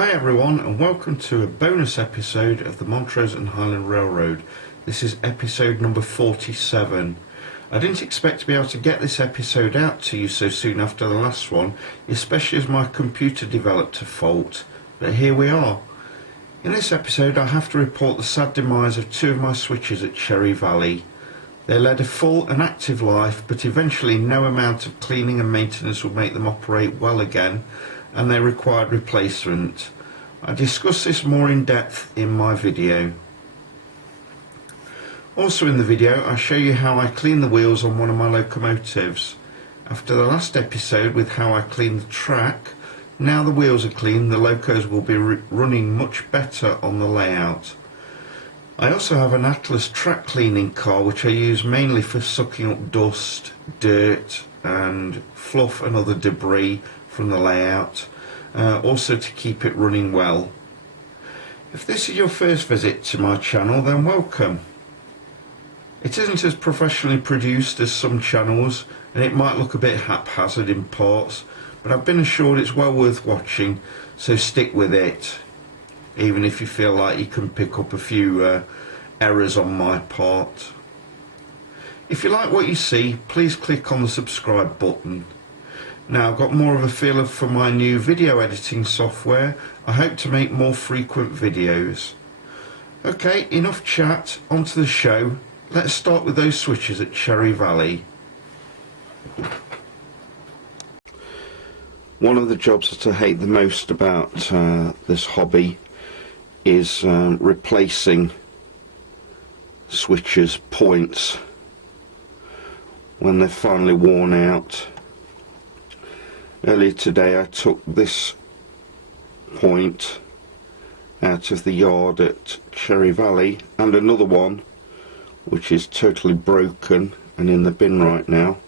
Hi everyone, and welcome to a bonus episode of the Montrose and Highland Railroad. This is episode number 47. I didn't expect to be able to get this episode out to you so soon after the last one, especially as my computer developed a fault, but here we are. In this episode I have to report the sad demise of two of my switches at Cherry Valley. They led a full and active life, but eventually no amount of cleaning and maintenance would make them operate well again, and they required replacement. I discuss this more in depth in my video. Also in the video I show you how I clean the wheels on one of my locomotives. After the last episode with how I cleaned the track, now the wheels are clean, the locos will be running much better on the layout. I also have an Atlas track cleaning car which I use mainly for sucking up dust, dirt and fluff and other debris from the layout, also to keep it running well. If this is your first visit to my channel, then welcome. It isn't as professionally produced as some channels and it might look a bit haphazard in parts, but I've been assured it's well worth watching, so stick with it, even if you feel like you can pick up a few errors on my part. If you like what you see, please click on the subscribe button. Now I've got more of a feel for my new video editing software. I hope to make more frequent videos. Okay, enough chat, on to the show. Let's start with those switches at Cherry Valley. One of the jobs that I hate the most about this hobby is replacing switches, points, when they're finally worn out. Earlier today I took this point out of the yard at Cherry Valley and another one which is totally broken and in the bin right now.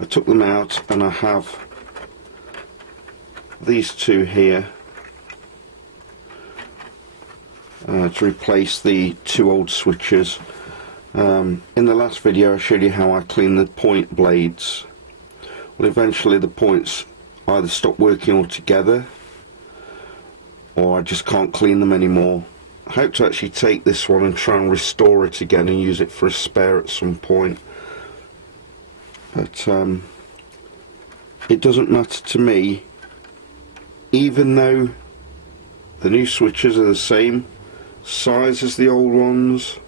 I took them out and I have these two here to replace the two old switches. In the last video I showed you how I clean the point blades. Well, eventually the points either stop working altogether or I just can't clean them anymore. I hope to actually take this one and try and restore it again and use it for a spare at some point, but it doesn't matter to me. Even though the new switches are the same size as the old ones,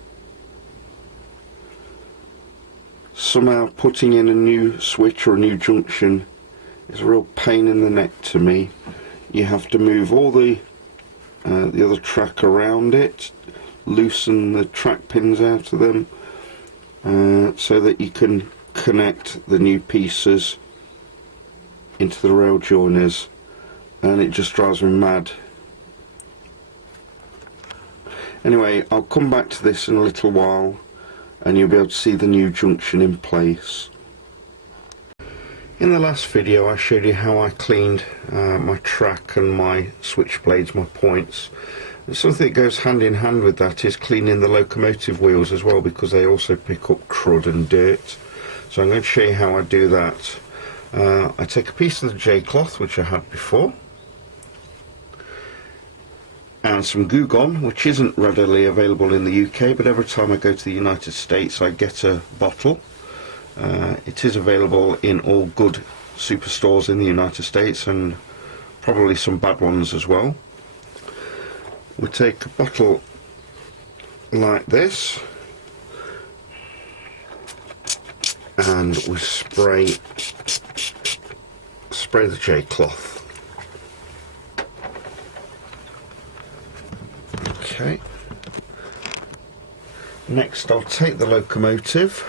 somehow putting in a new switch or a new junction is a real pain in the neck to me. You have to move all the other track around it, loosen the track pins out of them so that you can connect the new pieces into the rail joiners, and it just drives me mad. Anyway, I'll come back to this in a little while and you'll be able to see the new junction in place. In the last video I showed you how I cleaned my track and my switch blades, my points. And something that goes hand in hand with that is cleaning the locomotive wheels as well, because they also pick up crud and dirt. So I'm going to show you how I do that. I take a piece of the J-cloth which I had before and some Goo Gone, which isn't readily available in the UK, but every time I go to the United States I get a bottle. It is available in all good superstores in the United States and probably some bad ones as well. We take a bottle like this and we spray the J-cloth. Okay. Next I'll take the locomotive,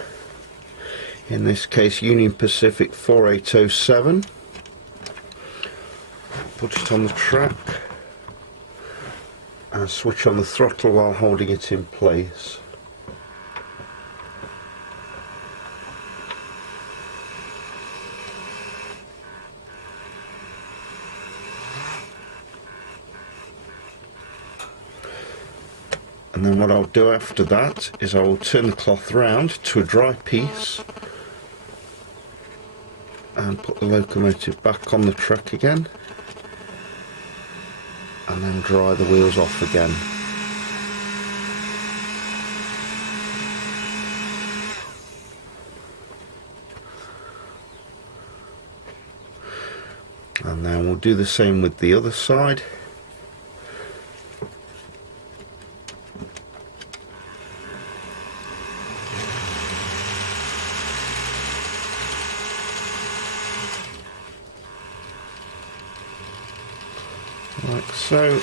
in this case Union Pacific 4807, put it on the track and switch on the throttle while holding it in place. And then what I'll do after that is I will turn the cloth round to a dry piece and put the locomotive back on the track again. and then dry the wheels off again. And then we'll do the same with the other side. Like so.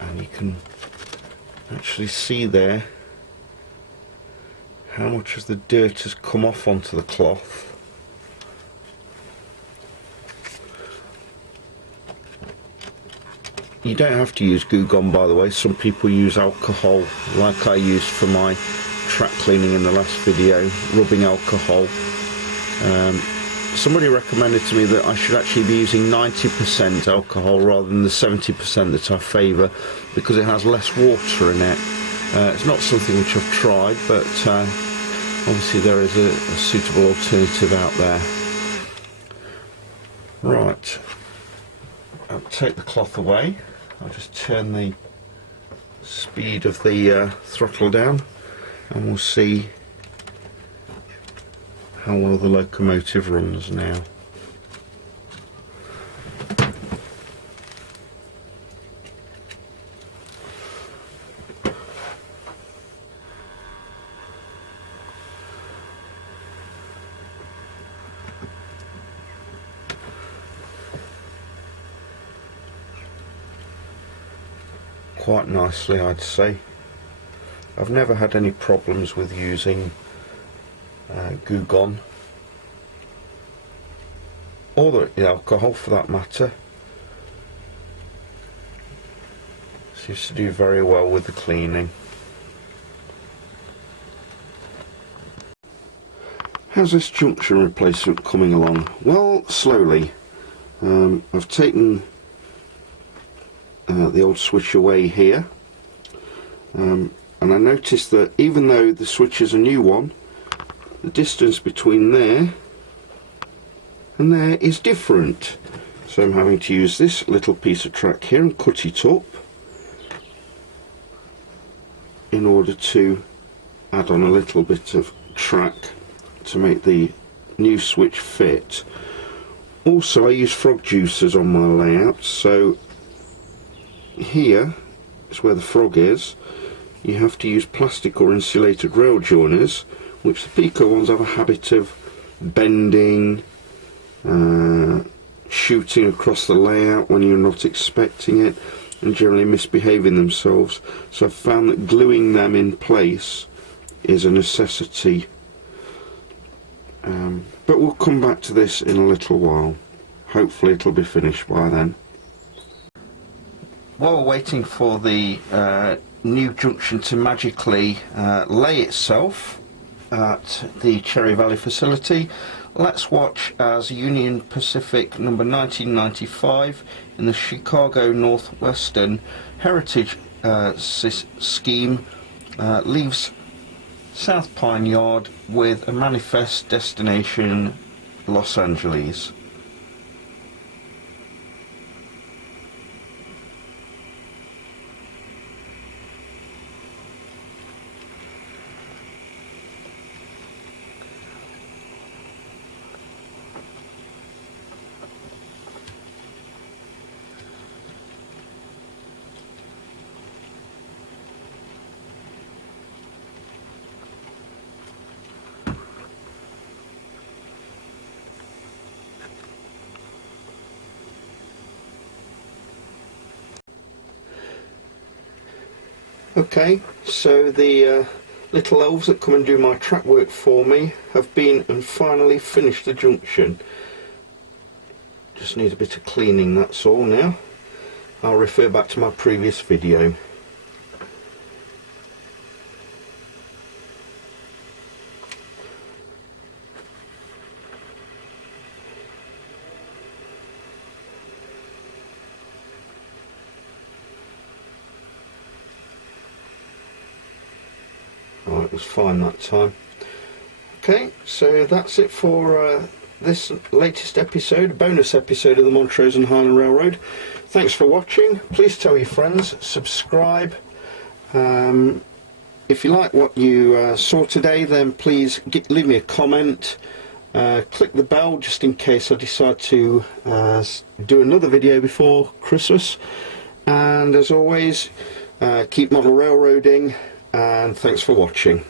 And you can actually see there how much of the dirt has come off onto the cloth. You don't have to use Goo Gone, by the way. Some people use alcohol, like I used for my track cleaning in the last video, rubbing alcohol. Somebody recommended to me that I should actually be using 90% alcohol rather than the 70% that I favour, because it has less water in it. It's not something which I've tried, but obviously there is a suitable alternative out there. Right, I'll take the cloth away. I'll just turn the speed of the throttle down, and we'll see how well the locomotive runs now. Quite nicely, I'd say. I've never had any problems with using Goo Gone, or the alcohol for that matter. Seems to do very well with the cleaning. How's this junction replacement coming along? Well, slowly. I've taken the old switch away here, and I noticed that even though the switch is a new one, the distance between there and there is different. So I'm having to use this little piece of track here and cut it up in order to add on a little bit of track to make the new switch fit. Also, I use frog juicers on my layout, so here is where the frog is. You have to use plastic or insulated rail joiners, which the Pico ones have a habit of bending, shooting across the layout when you're not expecting it, and generally misbehaving themselves. So I've found that gluing them in place is a necessity. But we'll come back to this in a little while. Hopefully it'll be finished by then. While we're waiting for the new junction to magically lay itself at the Cherry Valley facility, let's watch as Union Pacific number 1995 in the Chicago Northwestern Heritage scheme leaves South Pine Yard with a manifest destination Los Angeles. Okay, so the little elves that come and do my track work for me have been and finally finished the junction. Just need a bit of cleaning, that's all now. I'll refer back to my previous video. Oh, it was fine that time. Okay, so that's it for this latest episode, a bonus episode of the Montrose and Highland Railroad. Thanks for watching. Please tell your friends, subscribe. If you like what you saw today, then please leave me a comment. Click the bell just in case I decide to do another video before Christmas. And as always, keep model railroading, and thanks for watching.